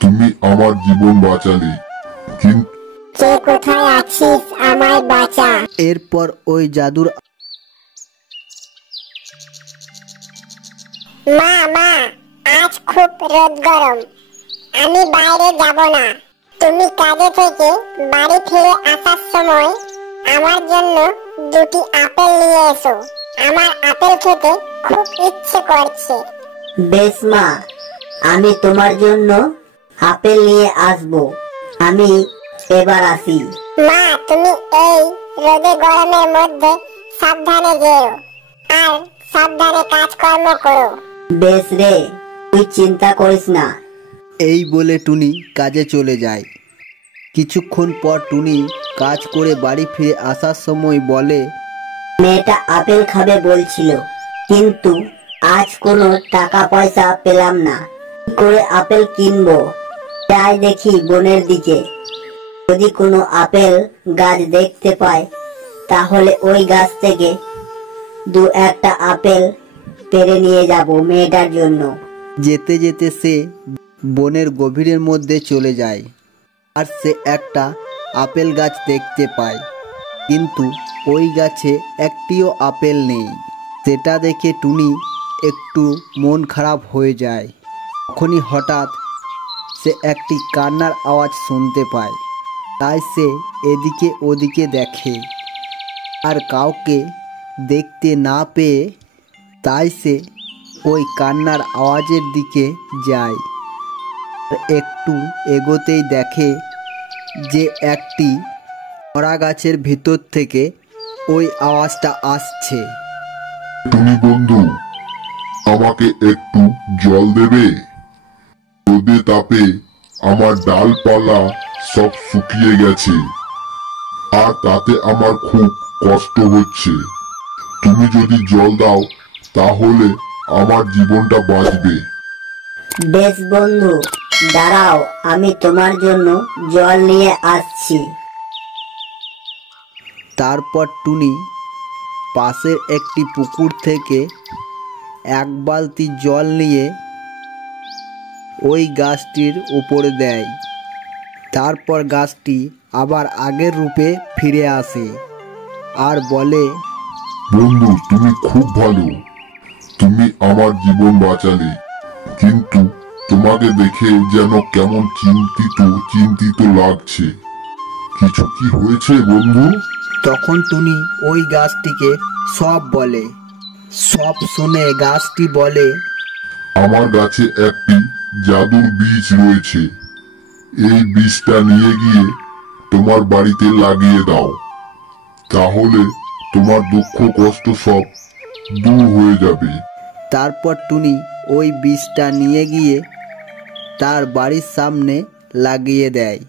তুমি আমার জীবন বাঁচালে, কিন্তু কে কোথায় আছিস আমায় বাঁচা। এরপর ওই জাদুর মা মা, আজ খুব রোদ গরম, আমি বাইরে যাব না। তুমি কাজে থেকে বাড়ি ফিরে আসার সময় আমার জন্য 2টি আপেল নিয়ে এসো। আমার আপেল খেতে খুব ইচ্ছে করছে। বেশ মা, আমি তোমার জন্য আপেল নিয়ে আসব। আমি এবার আসি। মা, তুমি এই রোদে গরমের মধ্যে সাবধানে যেও আর সাবধানে কাজকর্ম করো। বেশ রে, তুই চিন্তা করিস না। এই বলে টুনি কাজে চলে যায়। কিছুক্ষণ পর টুনি কাজ করে বাড়ি ফিরে আসার সময় বলে, মেয়েটা আপেল খাবে বলছিল, কিন্তু আজ কোনো টাকা পয়সা পেলাম না। কি করে আপেল কিনবো? যাই দেখি বনের দিকে, যদি কোনো আপেল গাছ দেখতে পাই তাহলে ওই গাছ থেকে 2-1টা আপেল পেড়ে নিয়ে যাব মেয়েটার জন্য। যেতে যেতে সে বনের গভীরের মধ্যে চলে যায় আর সে একটা আপেল গাছ দেখতে পায়, কিন্তু ওই গাছে একটিও আপেল নেই। সেটা দেখে টুনি একটু মন খারাপ হয়ে যায়। তখনই হঠাৎ সে একটি কান্নার আওয়াজ শুনতে পায়। তাই সে এদিকে ওদিকে দেখে আর কাউকে দেখতে না পেয়ে তাই সে ওই কান্নার আওয়াজের দিকে যায়। একটু এগোতেই দেখে যে একটি মরা গাছের ভিতর থেকে ওই আওয়াজটা আসছে। তুমি বন্ধু, আমাকে একটু জল দেবে? রোদে তাপে আমার ডালপালা সব শুকিয়ে গেছে আর তাতে আমার খুব কষ্ট হচ্ছে। তুমি যদি জল দাও তাহলে আমার জীবনটা বাঁচবে। বেশ বন্ধু, দাঁড়াও, আমি তোমার জন্য জল নিয়ে আসছি। তারপর টুনি পাশের একটি পুকুর থেকে 1 বালতি জল নিয়ে ওই গাছটির উপরে দেয়। তারপর গাছটি আবার আগের রূপে ফিরে আসে আর বলে, বন্ধু, তুমি খুব ভালো, তুমি আমার জীবন বাঁচালে, কিন্তু তোমাকে দেখে যেন কেমন চিন্তিত চিন্তিত লাগছে। কিছু কি হয়েছে বন্ধু? তখন টুনি ওই গাছটিকে সব বলে। সব শুনে গাছটি বলে, আমার গাছে একটি জাদুর বীজ রয়েছে, এই বীজটা নিয়ে গিয়ে তোমার বাড়িতে লাগিয়ে দাও, তাহলে তোমার দুঃখ কষ্ট সব দূর হয়ে যাবে। তারপর টুনি ওই বীজটা নিয়ে গিয়ে তার বাড়ির সামনে লাগিয়ে দেয়।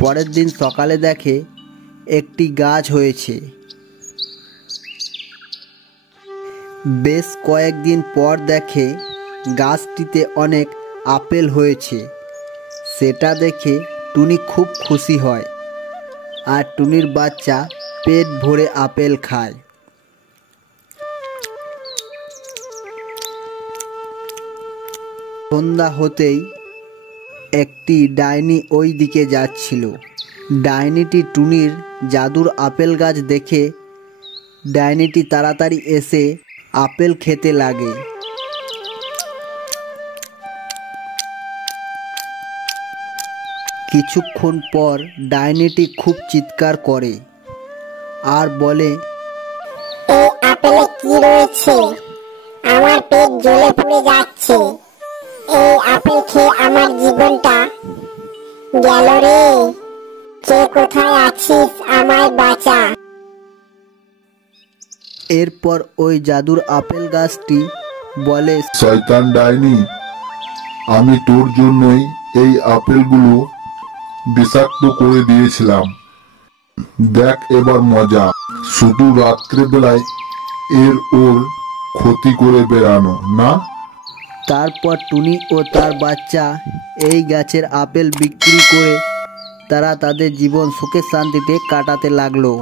পরের দিন সকালে দেখে একটি গাছ হয়েছে। বেশ কয়েকদিন পর দেখে গাছটিতে অনেক আপেল হয়েছে। সেটা দেখে টুনি খুব খুশি হয় আর টুনির বাচ্চা পেট ভরে আপেল খায়। সন্ধ্যা হতেই একটি ডাইনি ওই দিকে যাচ্ছিল। ডাইনিটি টুনির জাদুর আপেল গাছ দেখে ডাইনিটি তাড়াতাড়ি এসে আপেল খেতে লাগে। কিছুক্ষণ পর ডাইনিটি খুব চিৎকার করে আর বলে, এই আপেলে কি রয়েছে? আমার পেট জ্বলে পুড়ে যাচ্ছে। এই আপেল খেয়ে আমার জীবনটা গেল রে। কে কোথায় আছিস আমায় বাঁচা। এরপর ওই জাদুর আপেল গাছটি বলে, শয়তান ডাইনি, আমি তোর জন্যই এই আপেলগুলো বিষাক্ত করে দিয়েছিলাম। দেখ এবার মজা, শুধু রাত্রে বেলায় ওর ক্ষতি করে বেড়ানো না। তারপর টুনি ও তার বাচ্চা এই গাছের আপেল বিক্রি করে তারা তাদের জীবন সুখে শান্তিতে কাটাতে লাগলো।